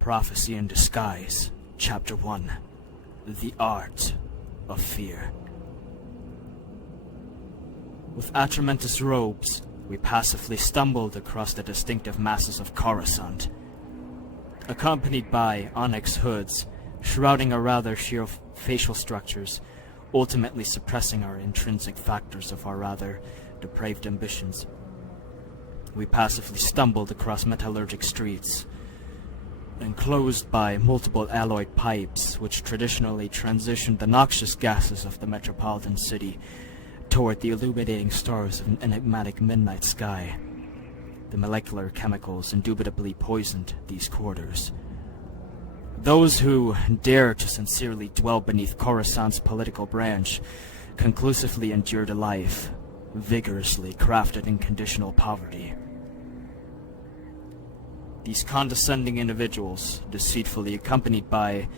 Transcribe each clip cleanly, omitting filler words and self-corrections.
Prophecy in Disguise, Chapter 1. The Art of Fear. With atramentous robes, we passively stumbled across the distinctive masses of Coruscant, accompanied by onyx hoods, shrouding our rather sheer facial structures, ultimately suppressing our intrinsic factors of our rather depraved ambitions. We passively stumbled across metallurgic streets, enclosed by multiple alloyed pipes which traditionally transitioned the noxious gases of the metropolitan city toward the illuminating stars of an enigmatic midnight sky. The molecular chemicals indubitably poisoned these quarters. Those who dare to sincerely dwell beneath Coruscant's political branch conclusively endured a life vigorously crafted in conditional poverty. These condescending individuals, deceitfully accompanied by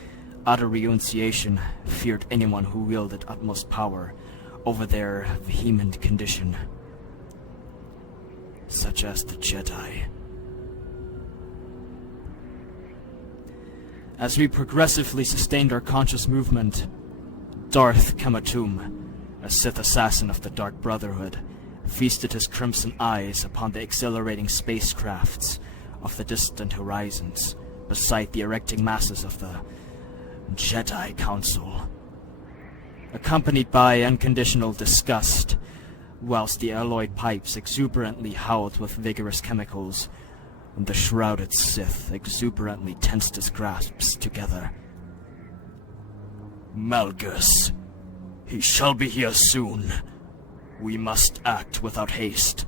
utter renunciation, feared anyone who wielded utmost power over their vehement condition, such as the Jedi. As we progressively sustained our conscious movement, Darth Kema'Tum, a Sith assassin of the Dark Brotherhood, feasted his crimson eyes upon the exhilarating spacecrafts of the distant horizons, beside the erecting masses of the Jedi Council. Accompanied by unconditional disgust, whilst the alloyed pipes exuberantly howled with vigorous chemicals, the shrouded Sith exuberantly tensed his grasps together. "Malgus, he shall be here soon. We must act without haste."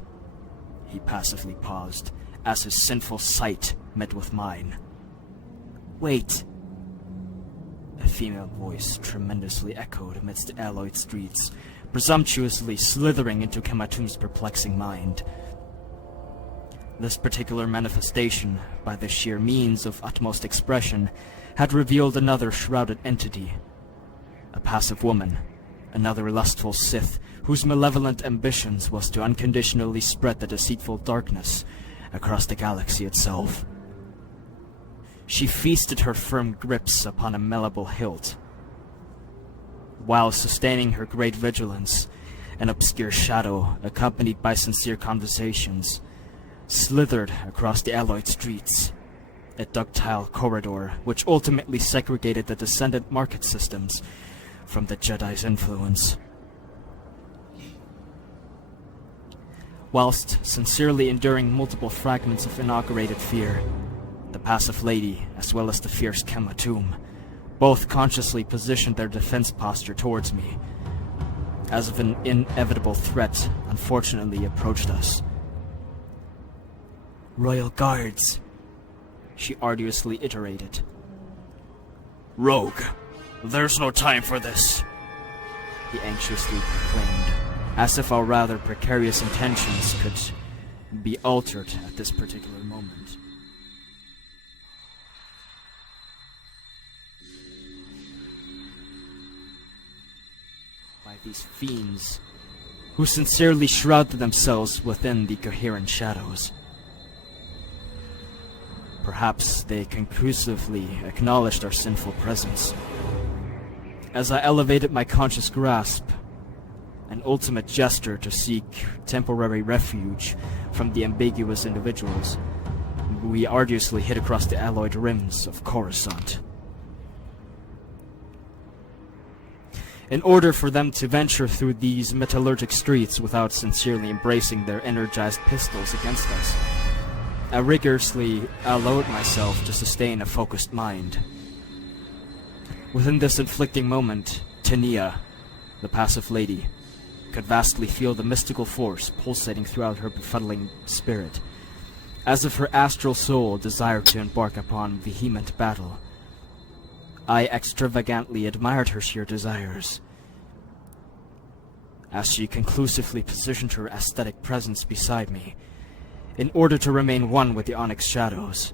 He passively paused, as his sinful sight met with mine. "Wait!" A female voice tremendously echoed amidst the alloyed streets, presumptuously slithering into Kema'Tum's perplexing mind. This particular manifestation, by the sheer means of utmost expression, had revealed another shrouded entity. A passive woman, another lustful Sith, whose malevolent ambitions was to unconditionally spread the deceitful darkness across the galaxy itself. She feasted her firm grips upon a malleable hilt. While sustaining her great vigilance, an obscure shadow, accompanied by sincere conversations, slithered across the alloyed streets, a ductile corridor which ultimately segregated the descendant market systems from the Jedi's influence. Whilst sincerely enduring multiple fragments of inaugurated fear, the passive lady, as well as the fierce Kema'Tum, both consciously positioned their defense posture towards me, as if an inevitable threat unfortunately approached us. "Royal Guards," she arduously iterated. "Rogue, there's no time for this," he anxiously proclaimed, as if our rather precarious intentions could be altered at this particular moment. By these fiends, who sincerely shrouded themselves within the coherent shadows. Perhaps they conclusively acknowledged our sinful presence. As I elevated my conscious grasp, an ultimate gesture to seek temporary refuge from the ambiguous individuals, we arduously hit across the alloyed rims of Coruscant. In order for them to venture through these metallurgic streets without sincerely embracing their energized pistols against us, I rigorously allowed myself to sustain a focused mind. Within this inflicting moment, Tenea, the passive lady, could vastly feel the mystical force pulsating throughout her befuddling spirit, as if her astral soul desired to embark upon vehement battle. I extravagantly admired her sheer desires, as she conclusively positioned her aesthetic presence beside me, in order to remain one with the onyx shadows.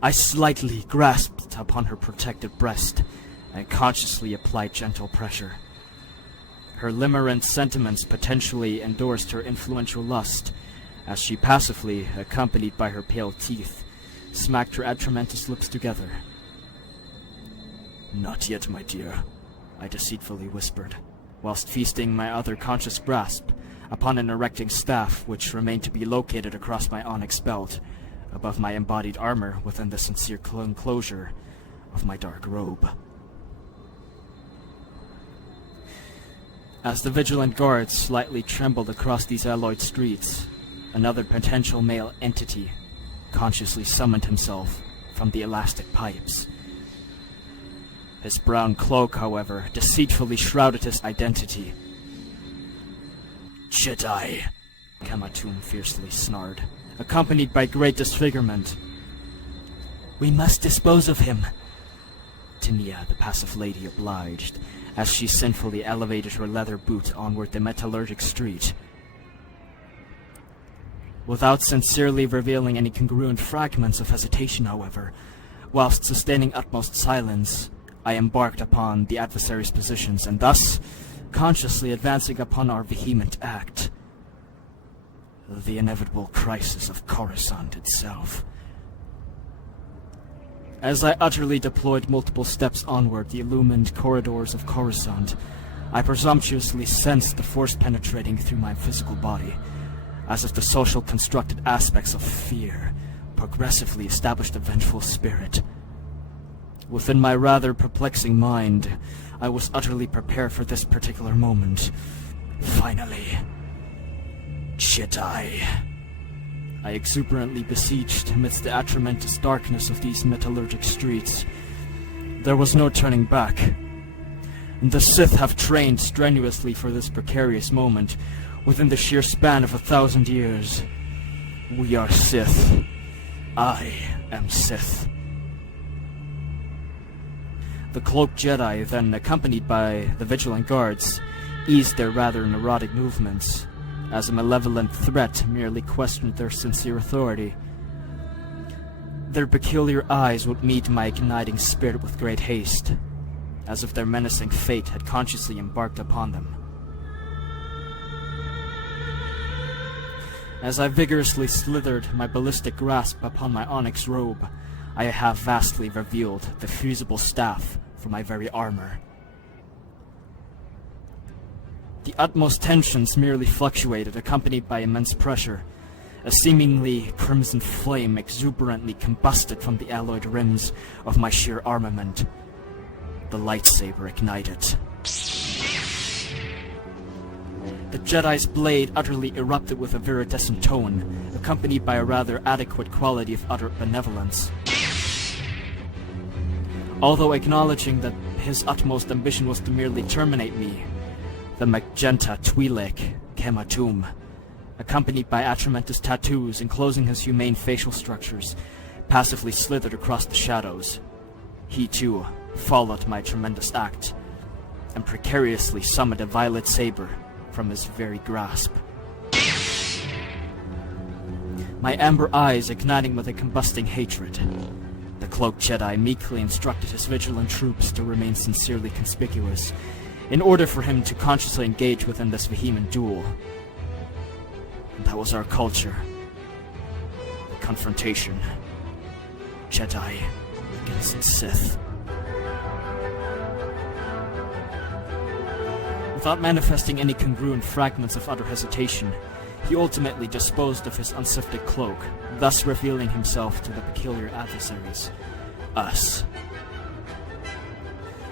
I slightly grasped upon her protected breast and consciously applied gentle pressure. Her limerent sentiments potentially endorsed her influential lust, as she passively, accompanied by her pale teeth, smacked her atramentous lips together. "Not yet, my dear," I deceitfully whispered, whilst feasting my other conscious grasp upon an erecting staff which remained to be located across my onyx belt, above my embodied armor within the sincere enclosure of my dark robe. As the vigilant guards slightly trembled across these alloyed streets, another potential male entity consciously summoned himself from the elastic pipes. His brown cloak, however, deceitfully shrouded his identity. "Jedi!" Kema'Tum fiercely snarled, accompanied by great disfigurement. "We must dispose of him," Tenea, the passive lady, obliged, as she sinfully elevated her leather boot onward the metallurgic street. Without sincerely revealing any congruent fragments of hesitation, however, whilst sustaining utmost silence, I embarked upon the adversary's positions, and thus, consciously advancing upon our vehement act. The inevitable crisis of Coruscant itself. As I utterly deployed multiple steps onward the illumined corridors of Coruscant, I presumptuously sensed the force penetrating through my physical body, as if the social constructed aspects of fear progressively established a vengeful spirit. Within my rather perplexing mind, I was utterly prepared for this particular moment. Finally. Jedi. I exuberantly beseeched amidst the atramentous darkness of these metallurgic streets. There was no turning back. The Sith have trained strenuously for this precarious moment within the sheer span of 1,000 years. We are Sith. I am Sith. The cloaked Jedi, then accompanied by the vigilant guards, eased their rather neurotic movements, as a malevolent threat merely questioned their sincere authority. Their peculiar eyes would meet my igniting spirit with great haste, as if their menacing fate had consciously embarked upon them. As I vigorously slithered my ballistic grasp upon my onyx robe, I have vastly revealed the fusible staff for my very armor. The utmost tensions merely fluctuated, accompanied by immense pressure. A seemingly crimson flame exuberantly combusted from the alloyed rims of my sheer armament. The lightsaber ignited. The Jedi's blade utterly erupted with a viridescent tone, accompanied by a rather adequate quality of utter benevolence. Although acknowledging that his utmost ambition was to merely terminate me, the magenta Twi'lek Kema'Tum, accompanied by atramentous tattoos enclosing his humane facial structures, passively slithered across the shadows. He too followed my tremendous act, and precariously summoned a violet saber from his very grasp. My amber eyes igniting with a combusting hatred, the cloaked Jedi meekly instructed his vigilant troops to remain sincerely conspicuous, in order for him to consciously engage within this vehement duel. And that was our culture. The confrontation. Jedi against Sith. Without manifesting any congruent fragments of utter hesitation, he ultimately disposed of his unsifted cloak, thus revealing himself to the peculiar adversaries. Us.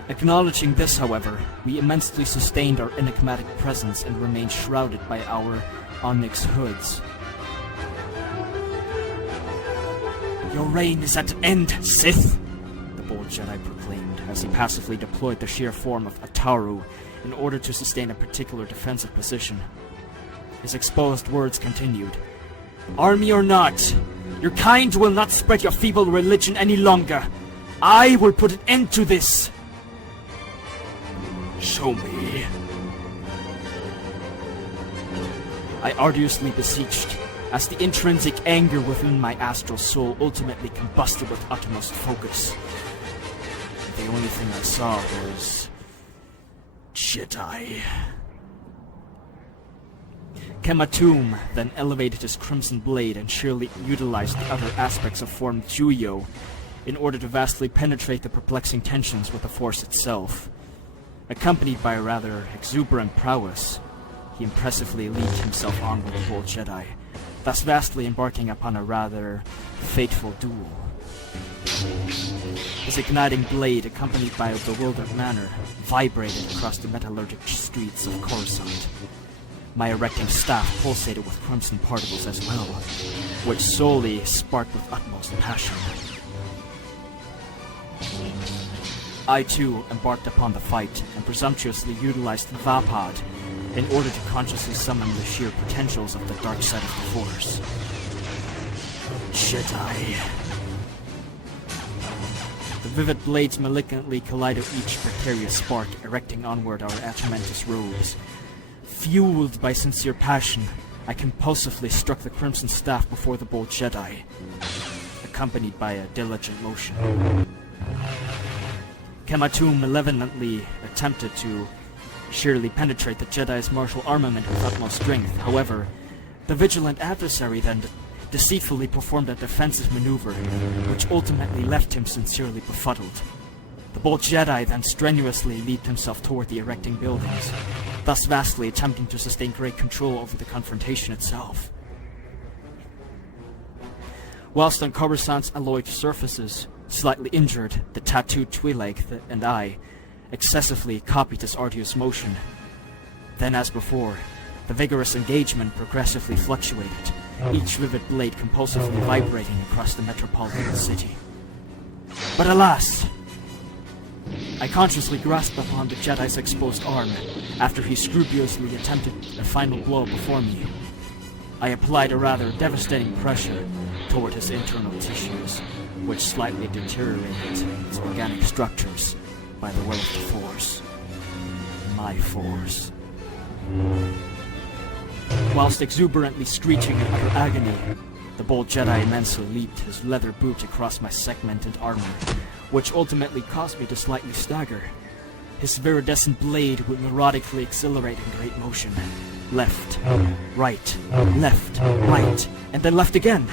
Acknowledging this, however, we immensely sustained our enigmatic presence and remained shrouded by our onyx hoods. "Your reign is at an end, Sith!" the bold Jedi proclaimed, as he passively deployed the sheer form of Ataru in order to sustain a particular defensive position. His exposed words continued. "Army or not, your kind will not spread your feeble religion any longer. I will put an end to this." "Show me," I arduously beseeched, as the intrinsic anger within my astral soul ultimately combusted with uttermost focus. The only thing I saw was Jedi. Kema'Tum then elevated his crimson blade and sheerly utilized the other aspects of form Juyo in order to vastly penetrate the perplexing tensions with the Force itself. Accompanied by a rather exuberant prowess, he impressively leaped himself on with the Bold Jedi, thus vastly embarking upon a rather fateful duel. His igniting blade, accompanied by a bewildered manner, vibrated across the metallurgic streets of Coruscant. My erecting staff pulsated with crimson particles as well, which solely sparked with utmost passion. I too embarked upon the fight and presumptuously utilized the Vapod in order to consciously summon the sheer potentials of the dark side of the Force. Jedi. The vivid blades malignantly collided each precarious spark, erecting onward our adamantous robes. Fueled by sincere passion, I compulsively struck the crimson staff before the Bold Jedi, accompanied by a diligent motion. Kema'Tum malevolently attempted to sheerly penetrate the Jedi's martial armament with utmost strength. However, the vigilant adversary then deceitfully performed a defensive maneuver, which ultimately left him sincerely befuddled. The Bold Jedi then strenuously leaped himself toward the erecting buildings, thus vastly attempting to sustain great control over the confrontation itself. Whilst on Coruscant's alloyed surfaces, slightly injured, the tattooed Twi'lek and I excessively copied his arduous motion. Then, as before, the vigorous engagement progressively fluctuated, each vivid blade compulsively vibrating across the metropolitan city. But alas! I consciously grasped upon the Jedi's exposed arm after he scrupulously attempted a final blow before me. I applied a rather devastating pressure toward his internal tissues, which slightly deteriorated its organic structures by the will of the Force. My Force. Whilst exuberantly screeching in utter agony, the Bold Jedi immensely leaped his leather boot across my segmented armor, which ultimately caused me to slightly stagger. His viridescent blade would neurotically accelerate in great motion. Left, right, and then left again.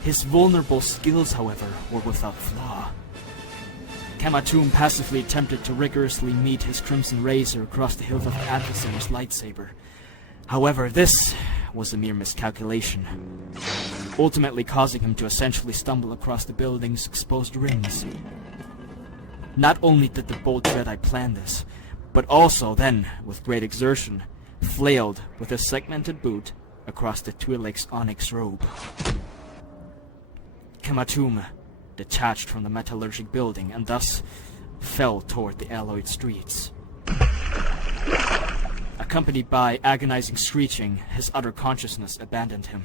His vulnerable skills, however, were without flaw. Kema'Tum passively attempted to rigorously meet his crimson razor across the hilt of the adversary's lightsaber. However, this was a mere miscalculation, ultimately causing him to essentially stumble across the building's exposed rings. Not only did the Bold Jedi plan this, but also then, with great exertion, flailed with his segmented boot across the Twi'lek's onyx robe. Kema'Tum detached from the metallurgic building and thus fell toward the alloyed streets. Accompanied by agonizing screeching, his utter consciousness abandoned him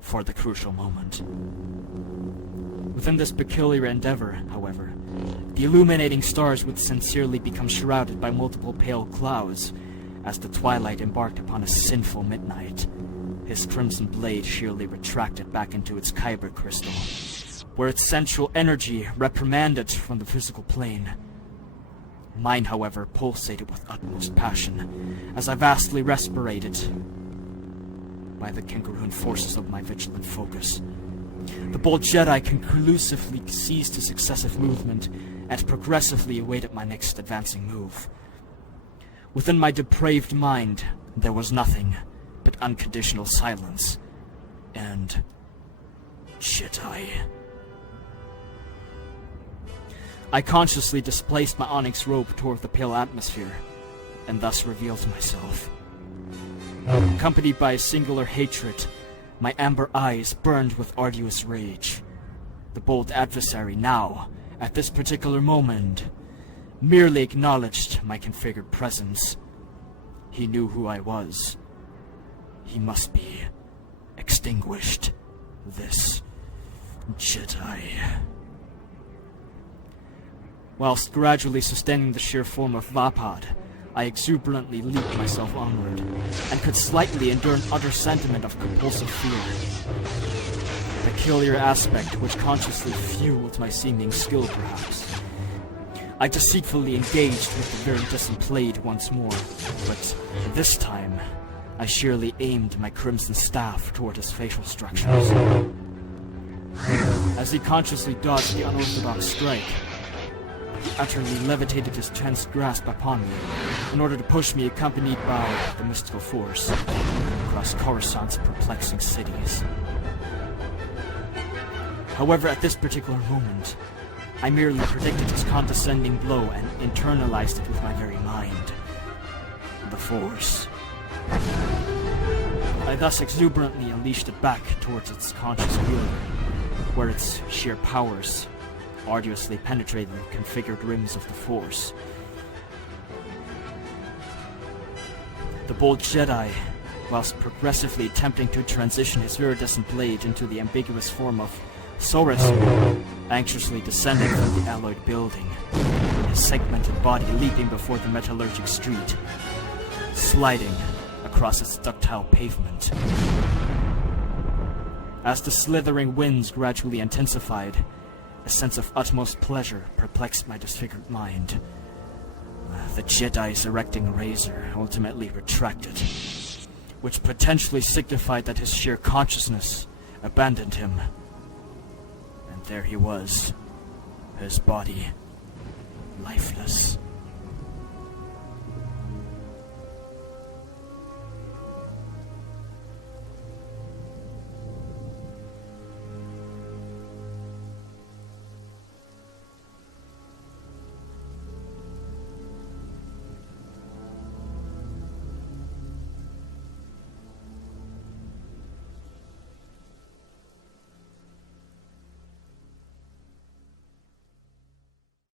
for the crucial moment. Within this peculiar endeavor, however, the illuminating stars would sincerely become shrouded by multiple pale clouds as the twilight embarked upon a sinful midnight. His crimson blade sheerly retracted back into its kyber crystal, where its sensual energy reprimanded from the physical plane. Mine, however, pulsated with utmost passion, as I vastly respirated by the congruent forces of my vigilant focus. The Bold Jedi conclusively ceased his excessive movement and progressively awaited my next advancing move. Within my depraved mind, there was nothing but unconditional silence and Jedi. I consciously displaced my onyx robe toward the pale atmosphere, and thus revealed myself. Accompanied by a singular hatred, my amber eyes burned with arduous rage. The bold adversary now, at this particular moment, merely acknowledged my configured presence. He knew who I was. He must be extinguished. This Jedi. Whilst gradually sustaining the sheer form of Vapod, I exuberantly leaped myself onward, and could slightly endure an utter sentiment of compulsive fear. A peculiar aspect which consciously fueled my seeming skill, perhaps. I deceitfully engaged with the viridescent blade once more, but this time, I sheerly aimed my crimson staff toward his facial structures. As he consciously dodged the unorthodox strike, he utterly levitated his tense grasp upon me in order to push me, accompanied by the mystical force, across Coruscant's perplexing cities. However, at this particular moment, I merely predicted his condescending blow and internalized it with my very mind. The Force. I thus exuberantly unleashed it back towards its conscious wielder, where its sheer powers arduously penetrated the configured rims of the Force. The bold Jedi, whilst progressively attempting to transition his viridescent blade into the ambiguous form of Saurus, anxiously descending from the alloyed building, his segmented body leaping before the metallurgic street, sliding across its ductile pavement. As the slithering winds gradually intensified, a sense of utmost pleasure perplexed my disfigured mind. The Jedi's erecting razor ultimately retracted, which potentially signified that his sheer consciousness abandoned him. And there he was, his body lifeless.